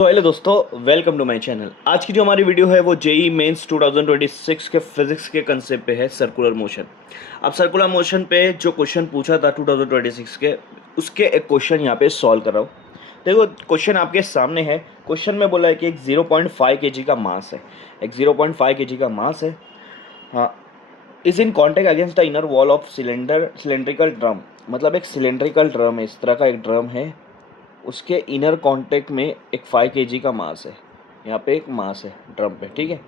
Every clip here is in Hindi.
तो हेलो दोस्तों, वेलकम टू माय चैनल। आज की जो हमारी वीडियो है वो जेई मेंस 2026 के फिजिक्स के कंसेप्ट पे है, सर्कुलर मोशन। अब सर्कुलर मोशन पे जो क्वेश्चन पूछा था 2026 के, उसके एक क्वेश्चन यहाँ पे सॉल्व कर रहा हूँ। देखो, क्वेश्चन आपके सामने है। क्वेश्चन में बोला है कि एक 0.5 kg का मास है, एक 0.5 kg का मास है। हाँ, is in contact against the inner wall of cylindrical drum. मतलब एक सिलेंड्रिकल ड्रम है, इस तरह का एक ड्रम है, उसके इनर कांटेक्ट में एक 5 kg का मास है। यहाँ पे एक मास है ड्रम पे, ठीक है।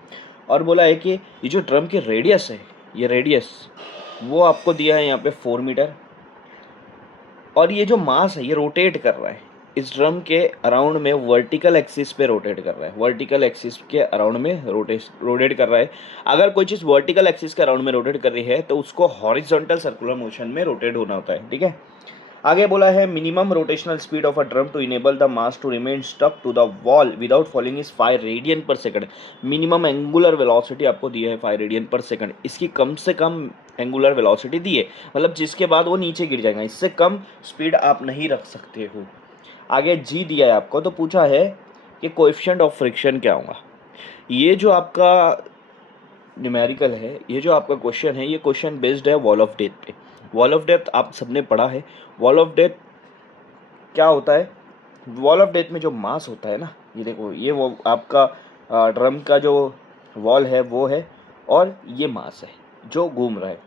और बोला है कि ये जो ड्रम की रेडियस है, ये रेडियस वो आपको दिया है यहाँ पे 4 मीटर। और ये जो मास है ये रोटेट कर रहा है इस ड्रम के अराउंड में, वर्टिकल एक्सिस पे रोटेट कर रहा है, वर्टिकल एक्सिस के अराउंड में रोटेट कर रहा है। अगर कोई चीज़ वर्टिकल एक्सिस के अराउंड में रोटेट कर रही है तो उसको हॉरिजॉन्टल सर्कुलर मोशन में रोटेट होना होता है, ठीक है। आगे बोला है minimum rotational speed of a drum to enable the mass to remain stuck to the wall without falling is 5 radian per second. Minimum angular velocity आपको दी है 5 रेडियन पर सेकंड। इसकी कम से कम एंगुलर वेलोसिटी दी है, मतलब जिसके बाद वो नीचे गिर जाएगा, इससे कम स्पीड आप नहीं रख सकते हो। आगे जी दिया है आपको, तो पूछा है कि कोएफिशिएंट ऑफ फ्रिक्शन क्या होगा। ये जो आपका न्यूमेरिकल है, ये जो आपका क्वेश्चन है, ये क्वेश्चन बेस्ड है वॉल ऑफ डेथ पे। वॉल ऑफ डेथ आप सबने पढ़ा है। वॉल ऑफ डेथ क्या होता है? वॉल ऑफ डेथ में जो मास होता है ना, ये देखो, ये वो आपका ड्रम का जो वॉल है वो है, और ये मास है जो घूम रहा है।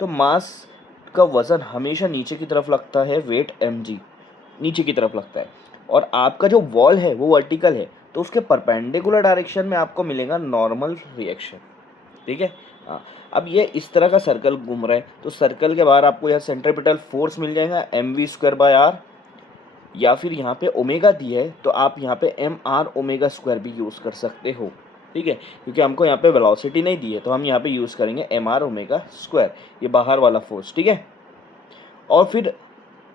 तो मास का वज़न हमेशा नीचे की तरफ लगता है, वेट mg नीचे की तरफ लगता है। और आपका जो वॉल है वो वर्टिकल है, तो उसके परपेंडिकुलर डायरेक्शन में आपको मिलेगा नॉर्मल रिएक्शन, ठीक है। हाँ, अब ये इस तरह का सर्कल घूम रहा है, तो सर्कल के बाहर आपको यह सेंट्रीपिटल फोर्स मिल जाएगा mv²/r, या फिर यहाँ पे ओमेगा दी है तो आप यहाँ पे mr⍵² भी यूज़ कर सकते हो, ठीक है। क्योंकि हमको यहाँ पे वेलोसिटी नहीं दी है तो हम यहाँ पे यूज़ करेंगे mr⍵², ये बाहर वाला फोर्स, ठीक है। और फिर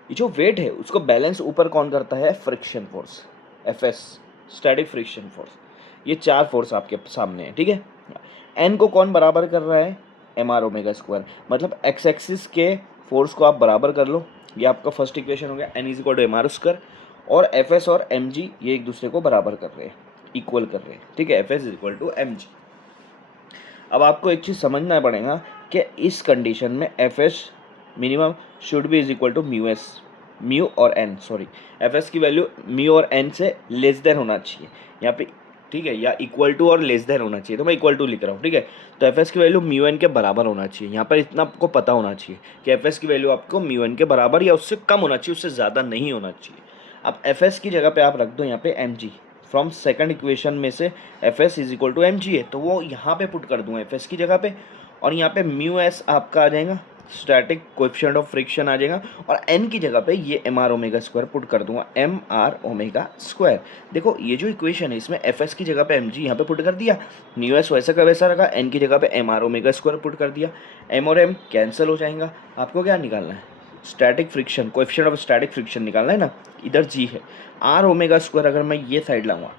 ये जो वेट है उसको बैलेंस ऊपर कौन करता है? Friction force, Fs, static friction force. ये 4 फोर्स आपके सामने है, ठीक है। एन को कौन बराबर कर रहा है? mr⍵²। मतलब एक्स एक्सिस के फोर्स को आप बराबर कर लो, ये आपका फर्स्ट इक्वेशन हो गया। n is equal to mr², और Fs और mg ये एक दूसरे को बराबर कर रहे हैं, इक्वल कर रहे हैं, ठीक है। Fs is equal to mg। अब आपको एक चीज़ समझना पड़ेगा कि इस कंडीशन में Fs minimum should be is equal to μs, mu और n, सॉरी, Fs की वैल्यू म्यू और n से लेस देन होना चाहिए यहाँ पे, ठीक है, या इक्वल टू और लेस देन होना चाहिए, तो मैं इक्वल टू लिख रहा हूँ, ठीक है। तो Fs की वैल्यू म्यू एन के बराबर होना चाहिए। यहाँ पर इतना आपको पता होना चाहिए कि Fs की वैल्यू आपको म्यू एन के बराबर या उससे कम होना चाहिए, उससे ज़्यादा नहीं होना चाहिए। अब Fs की जगह पे आप रख दो यहाँ पे mg, फ्रॉम सेकंड इक्वेशन में से Fs is equal to mg है, तो वो यहाँ पे पुट कर दूंगा Fs की जगह पे, और यहाँ पे म्यू एस आपका आ जाएगा, स्टैटिक कोएफिशिएंट ऑफ फ्रिक्शन आ जाएगा, और n की जगह पे ये mr⍵² पुट कर दूंगा, mr⍵²। देखो, ये जो इक्वेशन है इसमें Fs की जगह पे mg यहाँ पे पुट कर दिया, म्यू एस वैसा का वैसा रखा, n की जगह पे mr⍵² पुट कर दिया, m और m कैंसिल हो जाएगा। आपको क्या निकालना है? Static friction, coefficient of static friction निकालना है ना। इधर g है, r⍵², अगर मैं ये साइड लाऊंगा,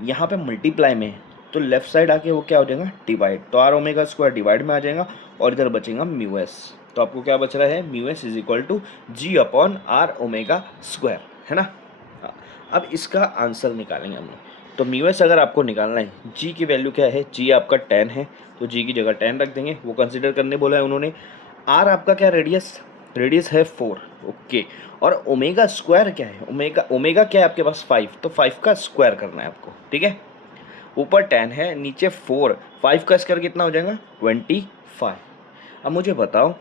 यहाँ पे मल्टीप्लाई में है, तो लेफ्ट साइड आके वो क्या हो जाएगा? डिवाइड, तो r⍵² डिवाइड में आ जाएगा, और इधर बचेगा म्यू एस। तो आपको क्या बच रहा है? Mu s is equal to g/r⍵², है ना। हाँ, अब इसका आंसर निकालेंगे हम लोग। तो म्यू एस अगर आपको निकालना है, g की वैल्यू क्या है? g आपका 10 है, तो g की जगह 10 रख देंगे, वो कंसिडर करने बोला है उन्होंने। r आपका क्या रेडियस? रेडियस है 4, ओके। और ⍵² क्या है? ओमेगा क्या है आपके पास? 5, तो 5 का स्क्वायर करना है आपको, ठीक है। ऊपर 10 है, नीचे 4, 5 का स्क्वायर कितना हो जाएगा? 25। अब मुझे बताओ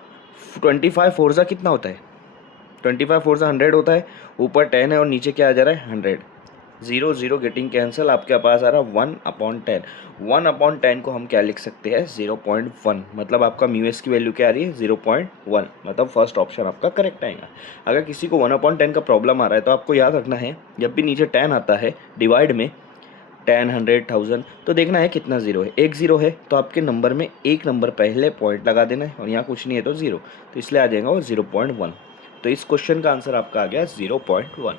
25 फोर्जा कितना होता है? 25 फोर्जा 100 होता है। ऊपर 10 है और नीचे क्या आ जा रहा है? 100। 0 0 गेटिंग कैंसिल, आपके पास आ रहा है 1/10। 1/10 को हम क्या लिख सकते हैं? 0.1। मतलब आपका म्यू एस की वैल्यू क्या आ रही है? 0.1। मतलब फर्स्ट ऑप्शन आपका करेक्ट आएगा। अगर किसी को 1/10 का प्रॉब्लम आ रहा है तो आपको याद रखना है, जब भी नीचे 10 आता है डिवाइड में, 10, 100, 1000, तो देखना है कितना जीरो है। एक जीरो है तो आपके नंबर में एक नंबर पहले पॉइंट लगा देना है, और यहाँ कुछ नहीं है तो जीरो, तो इसलिए आ जाएगा वो 0.1। तो इस क्वेश्चन का आंसर आपका आ गया 0.1।